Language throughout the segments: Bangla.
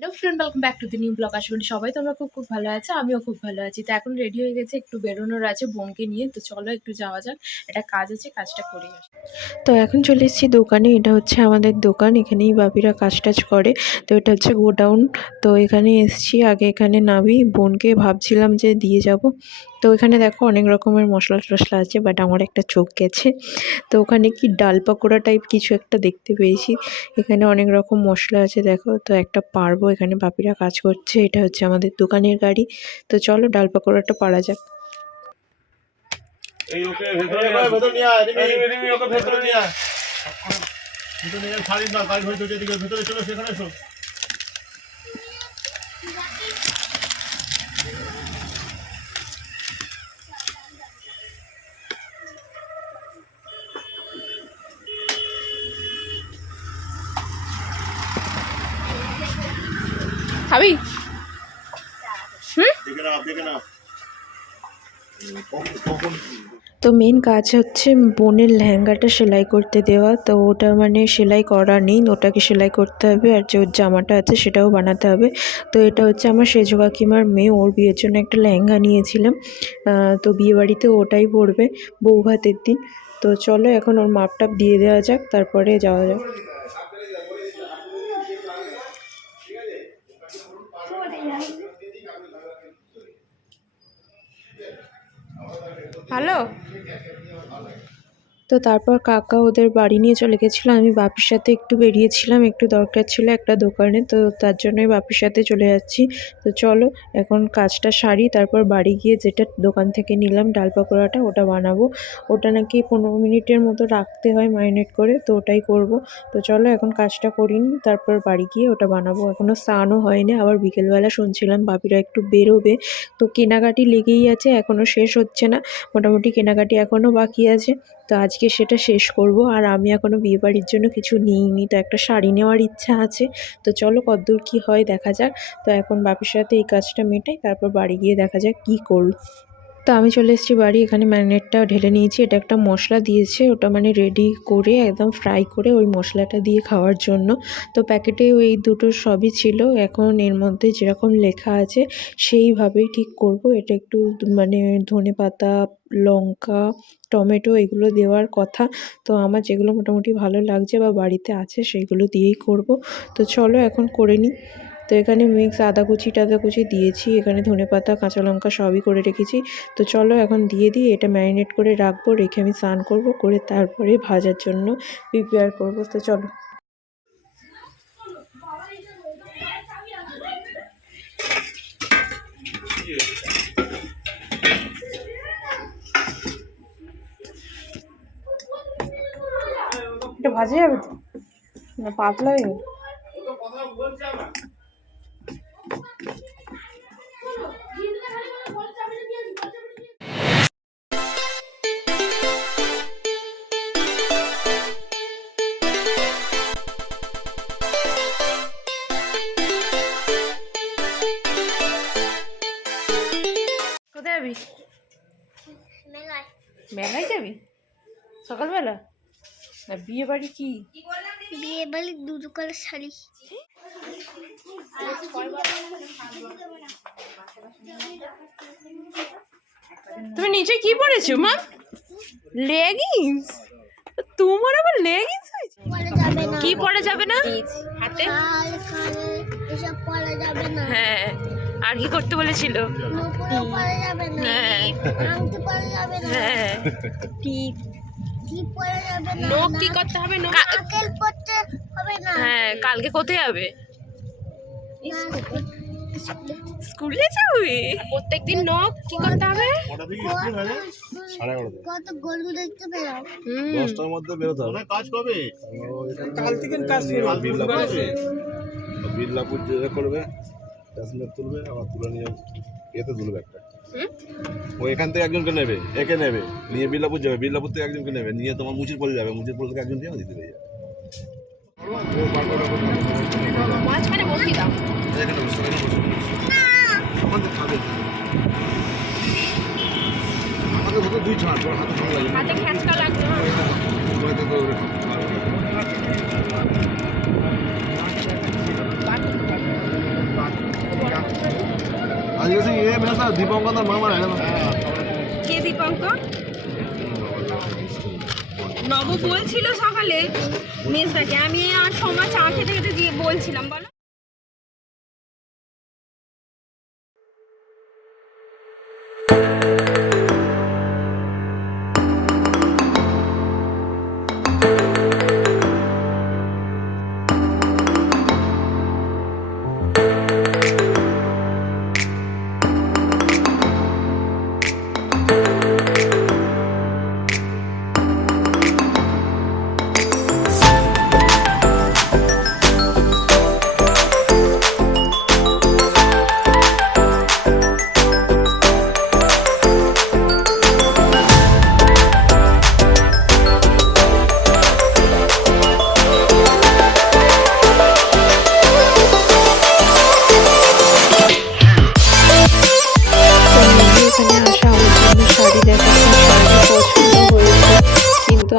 Hello friend welcome back to the new blog আসলে সবাই তোমরা খুব খুব ভালো আছে, আমিও খুব ভালো আছি। তো এখন রেডি হয়ে গেছে একটু বেরোনোর আছে, বোনকে নিয়ে। তো চলো একটু যাওয়া যাক এটা কাজ আছে, কাজটা করি। তো এখন চলে এসেছি দোকানে, এটা হচ্ছে আমাদের দোকান, এখানেই বাপিরা কাজ টাজ করে। তো এটা হচ্ছে গোডাউন। তো এখানে এসেছি, আগে এখানে নাবি বোনকে ভাবছিলাম যে দিয়ে যাব। তো এখানে দেখো অনেক রকমের মশলা টশলা আছে বাট আমার একটা চোখ গেছে। তো ওখানে কি ডাল পাকোড়া টাইপ কিছু একটা দেখতে পেয়েছি। এখানে অনেক রকম মশলা আছে দেখো। তো একটা পারব এখানে বাপিরা কাজ করছে এটা হচ্ছে আমাদের দোকানের গাড়ি। তো চলো ডাল পাকোড়াটা পারা যাক। এই ওকে ভেতরে নিয়ে নিয়ে আয়, রিমি। রিমি, রিমি, ওকে ভেতরে নিয়ে আয়। ভিতরে নিয়ে শাড়ি না গাড়ি ধরে চলছে এদিকে ভেতরে চলো সেখানে এসো। খাবি? তো মেন কাজ হচ্ছে বোনের লেহেঙ্গাটা সেলাই করতে দেওয়া। তো ওটা মানে সেলাই করা নেই, ওটাকে সেলাই করতে হবে আর যে ওর জামাটা আছে সেটাও বানাতে হবে। তো এটা হচ্ছে আমার সেজো কাকিমার মেয়ে, ওর বিয়ের জন্য একটা লেহেঙ্গা নিয়েছিলাম। তো বিয়েবাড়িতে ওটাই পরবে বউ ভাতের দিন। তো চলো এখন ওর মাপটাপ দিয়ে দেওয়া যাক, তারপরে যাওয়া যাক। হ্যালো তো তারপর কাকা ওদের বাড়ি নিয়ে চলে গেছিল। আমি বাপির সাথে একটু বেরিয়েছিলাম, একটু দরকার ছিল একটা দোকানে, তো তার জন্যই বাপির সাথে চলে যাচ্ছি। তো চলো, এখন কাজটা সারি, তারপর বাড়ি গিয়ে যেটা দোকান থেকে নিলাম ডাল পাকোড়াটা, ওটা বানাবো। ওটা নাকি পনেরো মিনিটের মতো রাখতে হয় ম্যারিনেট করে, তো ওটাই করব। তো চলো, এখন কাজটা করিনি তারপর বাড়ি গিয়ে ওটা বানাবো। এখনও স্নানও হয়নি, আবার বিকেলবেলা শুনছিলাম বাপিরা একটু বেরোবে। তো কেনাকাটি লেগেই আছে এখনও শেষ হচ্ছে না। মোটামুটি কেনাকাটি এখনও বাকি আছে। তো আজকে সেটা শেষ করব। আর আমি এখনও বিয়েবাড়ির জন্য কিছু নিইনি, তো একটা শাড়ি নেওয়ার ইচ্ছা আছে। তো চলো কতদূর কী হয় দেখা যাক। তো এখন বাপের সাথে এই কাজটা মেটাই, তারপর বাড়ি গিয়ে দেখা যাক কী করব তো আমি চলে এসেছি বাড়ি, এখানে ম্যারিনেটটা ঢেলে নিয়েছি। এটা একটা মশলা দিয়েছে, ওটা মানে রেডি করে, একদম ফ্রাই করে ওই মশলাটা দিয়ে খাওয়ার জন্য। তো প্যাকেটে ওই দুটো সবই ছিল, এখন এর মধ্যে যেরকম লেখা আছে, সেইভাবেই ঠিক করব। এটা একটু মানে ধনে পাতা, লঙ্কা, টমেটো এগুলো দেওয়ার কথা। তো আমার যেগুলো মোটামুটি ভালো লাগছে বা বাড়িতে আছে সেইগুলো দিয়েই করব। তো চলো এখন করে নিই। তো এখানে মিক্স আদা কুচি, টাদা কুচি দিয়েছি। এখানে ধনে পাতা, কাঁচা লঙ্কা সবই করে রেখেছি। তো চলো এখন দিয়ে দিই, এটা ম্যারিনেট করে রাখব, রেখে আমি স্নান করব, করে তারপরে ভাজার জন্য প্রিপেয়ার করব। তো চলো। এটা ভাজা যাবে তো? না, পাতলা হয়ে গেল। কোথায় যাবি? মেলায়। যাবি? সকালবেলা? না বিয়ে বাড়ি কি? বিয়ে বাড়ি দুটো করে শাড়ি। তুমি নিচে কি পরেছো মা? লেগিংস? তোমার আবার লেগিংস হয়েছে? কি পরা যাবে না? হাতে এসব পরা যাবে না। হ্যাঁ। আর কি করতে বলেছিল। নুপুরও পরা যাবে না আংটি পরা যাবে না ঠিক কি পরা যাবে না নখ কি করতে হবে নখ? আকেল পড়তে হবে না। হ্যাঁ কালকে কোথায় যাবে? স্কুলে যাবে? প্রত্যেকদিন নখ কি করতে হবে? কত গরু দেখতে পেলাম। দশটার মধ্যে বেরোতে হবে। কাজ কবে? কাল থেকে কাজ বিল্লাপুর করবে। প্যাসেঞ্জার তুলবে আবার তুলে নিয়ে এতে তুলবে একটা। ও এখান থেকে একজনকে নেবে একে নেবে। নিয়ে বিল্লাপুর যাবে বিল্লাপুর থেকে একজনকে নেবে। নিয়ে তোমার মুচির পড়ে যাবে মুচির পড়ে থেকে একজন দিয়ে দিতে পেয়ে যাবে। মাঝখানে বসিয়ে দাও। এখানে বসে এখানে বসে আমাদের খাবে আমাদের হতো দুই ছাড় তোর হাতে ভালো লাগে হাতে খ্যাচকা লাগবে না। তোমাদের তো ওরকম। বাটি আদিবাসী এ মেসা দীপঙ্কর মামা না কে দীপঙ্কর? নব বলছিল সকালে। মেজদাকে আমি আর সময় চা খেতে খেতে দিয়ে বলছিলাম, বলো।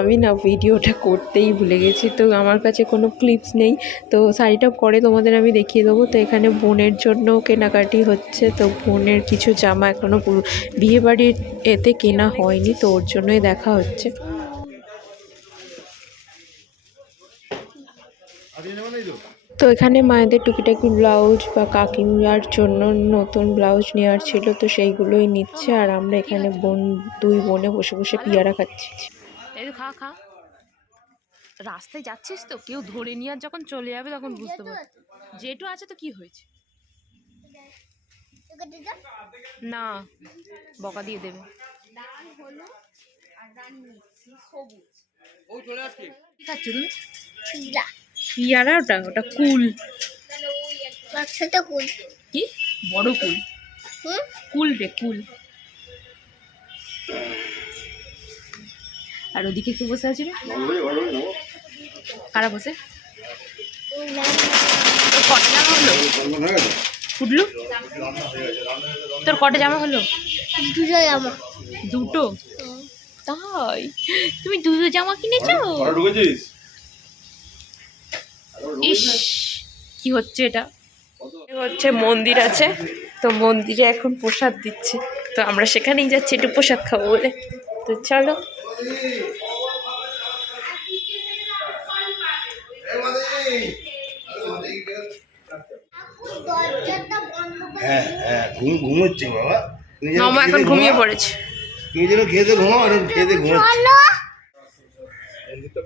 আমি না ভিডিওটা করতেই ভুলে গেছি। তো আমার কাছে কোনো ক্লিপস নেই। তো শাড়িটা পরে তোমাদের আমি দেখিয়ে দেবো। তো এখানে বোনের জন্য কেনাকাটি হচ্ছে। তো বোনের কিছু জামা এখনও পুরো বিয়ে বাড়ির এতে কেনা হয়নি। তো ওর জন্যই দেখা হচ্ছে। তো এখানে মায়েদের টুকিটাকি ব্লাউজ বা কাকিমার জন্য নতুন ব্লাউজ নেওয়ার ছিল। তো সেইগুলোই নিচ্ছে। আর আমরা এখানে বোন, দুই বোনে বসে বসে পিয়ারা খাচ্ছি। এই খা খা। রাস্তায় যাচ্ছিস তো কেউ ধরে নিয়ে আর যখন চলে যাবে তখন বুঝতে পারবি। যেটু আছে তো কি হয়েছে? না বকা দিয়ে দেবে। পিয়ারা ওটা ওটা কুল। বাচ্চাটা কি? বড় কুল। কুল রে কুল। আর ওদিকে কে বসে আছে? রে কারা বসে? তোর কটা জামা হলো? ফুটলু তোর কটা জামা হলো? দুটো জামা। দুটো? তাই? তুমি দুটো জামা কিনেছো? ইস কি হচ্ছে এটা? হচ্ছে মন্দির আছে তো মন্দিরে এখন প্রসাদ দিচ্ছে। তো আমরা সেখানেই যাচ্ছি একটু প্রসাদ খাব বলে। তো চলো। হ্যাঁ হ্যাঁ ঘুম ঘুমোচ্ছে বাবা। মামা এখন ঘুমিয়ে। পড়েছে। তুমি যেন খেতে ঘুমাও আর খেতে ঘুমোচ্ছে।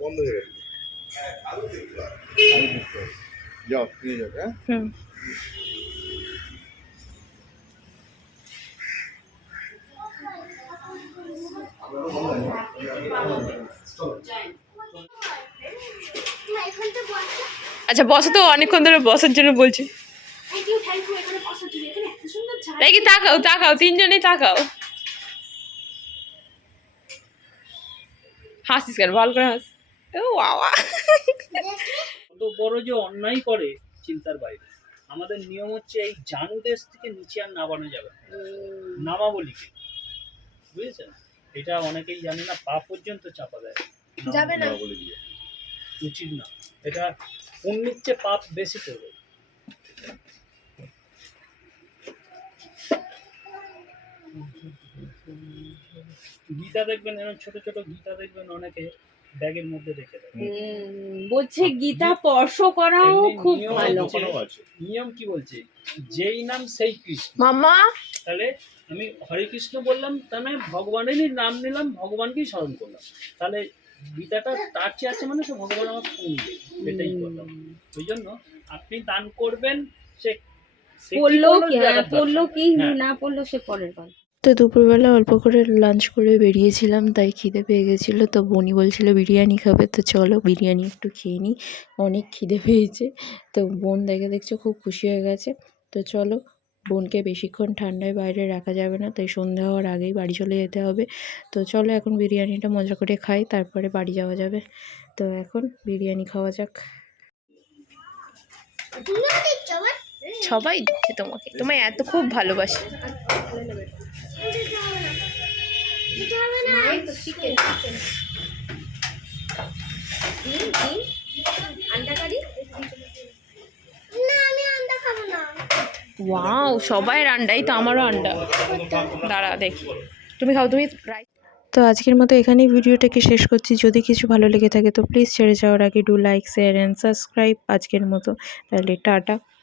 বন্ধ হয়ে গেছে। যাও যাও হ্যাঁ আচ্ছা বসো তো অনেকক্ষণ ধরে বসার জন্য বলছি। দেখি তাকাও তাকাও তিনজনেই তাকাও। হাসিস কেন? ভালো করে হাস ও বাবা। বড় যে অন্যায় করে চিন্তার বাইরে। আমাদের নিয়ম হচ্ছে এই জানু দেশ থেকে নিচে আর নামানো যাবে না। নামাবলিকে। বুঝেছেন? এটা অনেকেই জানে না পা পর্যন্ত চাপা দেয়। যাবে না। উচিত না। এটা পুণ্যের চেয়ে পাপ বেশি করবে গীতা দেখবেন এরকম ছোট ছোট গীতা দেখবেন অনেকে। ব্যাগের মধ্যে রেখে দেয়। বলছে গীতা স্পর্শ করাও খুব ভালো। নিয়ম কি বলছে? যেই নাম সেই কৃষ্ণ। মামা তাহলে আমি হরে কৃষ্ণ বললাম তাহলে ভগবানেরই নাম নিলাম ভগবানকেই স্মরণ করলাম। তাহলে গীতাটা তার চেয়ে আছে মানে সে ভগবান আমার ফোন এটাই কথা। ওই জন্য আপনি দান করবেন সে পড়ল করল? কি হ্যাঁ পড়ল কি হ্যাঁ। না পড়ল সে পরের কথা তো দুপুরবেলা অল্প করে লাঞ্চ করে বেরিয়েছিলাম, তাই খিদে পেয়ে গেছিল। তো বনি বলছিল, বিরিয়ানি খাবে, তো চলো বিরিয়ানি একটু খেয়ে নিই। অনেক খিদে পেয়েছে। তো বোন দেখে দেখছ, খুব খুশি হয়ে গেছে। তো চলো, বোনকে বেশিক্ষণ ঠান্ডায় বাইরে রাখা যাবে না, তাই সন্ধ্যা হওয়ার আগেই বাড়ি চলে যেতে হবে। তো চলো, এখন বিরিয়ানিটা মজা করে খাই, তারপরে বাড়ি যাওয়া যাবে। তো এখন বিরিয়ানি খাওয়া যাক। সবাই দিচ্ছে তোমাকে। তোমায় এত খুব ভালোবাসি। ওয়াও সবাই আন্ডাই তো আমারও আন্ডা। দাঁড়া, দেখি। তুমি খাও, তুমি তো আজকের মতো এখানেই ভিডিওটাকে শেষ করছি। যদি কিছু ভালো লেগে থাকে তো প্লিজ ছেড়ে যাওয়ার আগে do like share and subscribe আজকের মতো। তাহলে টাটা।